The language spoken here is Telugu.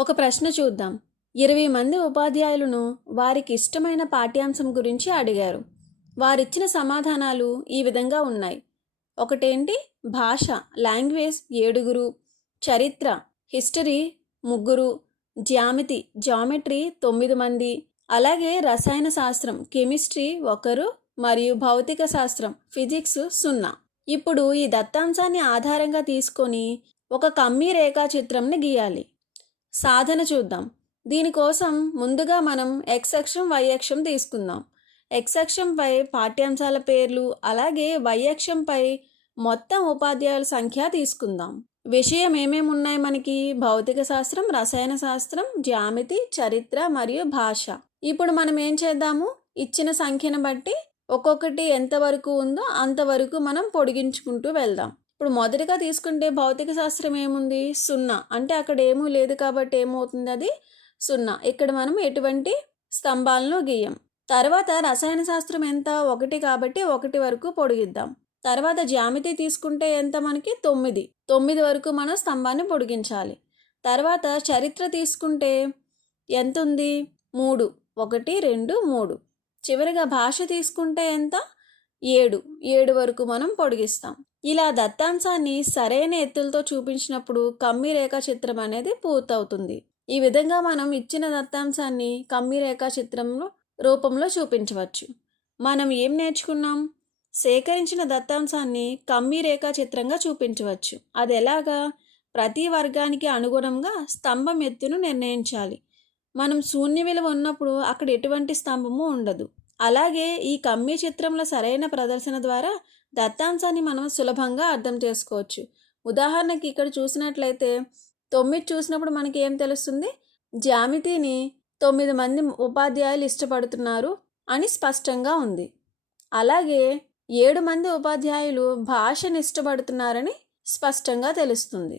ఒక ప్రశ్న చూద్దాం. 20 మంది ఉపాధ్యాయులను వారికి ఇష్టమైన పాఠ్యాంశం గురించి అడిగారు. వారిచ్చిన సమాధానాలు ఈ విధంగా ఉన్నాయి. ఒకటేంటి, భాష లాంగ్వేజ్ 7, చరిత్ర హిస్టరీ 3, జామెట్రీ 9 మంది, అలాగే రసాయన శాస్త్రం కెమిస్ట్రీ 1 మరియు భౌతిక శాస్త్రం ఫిజిక్స్ 0. ఇప్పుడు ఈ దత్తాంశాన్ని ఆధారంగా తీసుకొని ఒక కమ్మీ రేఖాచిత్రంని గీయాలి. సాధన చూద్దాం. దీనికోసం ముందుగా మనం x అక్షం y అక్షం తీసుకుందాం. x అక్షంపై పాఠ్యాంశాల పేర్లు, అలాగే y అక్షంపై మొత్తం ఉపాధ్యాయుల సంఖ్య తీసుకుందాం. విషయం ఏమేమి ఉన్నాయి మనకి? భౌతిక శాస్త్రం, రసాయన శాస్త్రం, జ్యామితి, చరిత్ర మరియు భాష. ఇప్పుడు మనం ఏం చేద్దాము? ఇచ్చిన సంఖ్యను బట్టి ఒక్కొక్కటి ఎంతవరకు ఉందో అంతవరకు మనం పొడిగించుకుంటూ వెళ్దాం. ఇప్పుడు మొదటిగా తీసుకుంటే భౌతిక శాస్త్రం ఏముంది? 0. అంటే అక్కడ ఏమీ లేదు కాబట్టి ఏమవుతుంది? అది 0. ఇక్కడ మనం ఎటువంటి స్తంభాలను గీయం. తర్వాత రసాయన శాస్త్రం ఎంత? 1 కాబట్టి 1 వరకు పొడిగిద్దాం. తర్వాత జ్యామితి తీసుకుంటే ఎంత మనకి? 9 వరకు మనం స్తంభాన్ని పొడిగించాలి. తర్వాత చరిత్ర తీసుకుంటే ఎంత ఉంది? 3. 1, 2, 3. చివరిగా భాష తీసుకుంటే ఎంత? 7 వరకు మనం పొడిగిస్తాం. ఇలా దత్తాంశాన్ని సరైన ఎత్తులతో చూపించినప్పుడు కమ్మీ రేఖాచిత్రం అనేది పూర్తవుతుంది. ఈ విధంగా మనం ఇచ్చిన దత్తాంశాన్ని కమ్మీ రేఖాచిత్రం రూపంలో చూపించవచ్చు. మనం ఏం నేర్చుకున్నాం? సేకరించిన దత్తాంశాన్ని కమ్మీ రేఖాచిత్రంగా చూపించవచ్చు. అది ఎలాగా? ప్రతి వర్గానికి అనుగుణంగా స్తంభం ఎత్తును నిర్ణయించాలి. మనం శూన్య విలువ ఉన్నప్పుడు అక్కడ ఎటువంటి స్తంభము ఉండదు. అలాగే ఈ కమ్మీ చిత్రంలో సరైన ప్రదర్శన ద్వారా దత్తాంశాన్ని మనం సులభంగా అర్థం చేసుకోవచ్చు. ఉదాహరణకి ఇక్కడ చూసినట్లయితే 9 చూసినప్పుడు మనకి ఏం తెలుస్తుంది? జ్యామితిని 9 మంది ఉపాధ్యాయులు ఇష్టపడుతున్నారు అని స్పష్టంగా ఉంది. అలాగే 7 మంది ఉపాధ్యాయులు భాషను ఇష్టపడుతున్నారని స్పష్టంగా తెలుస్తుంది.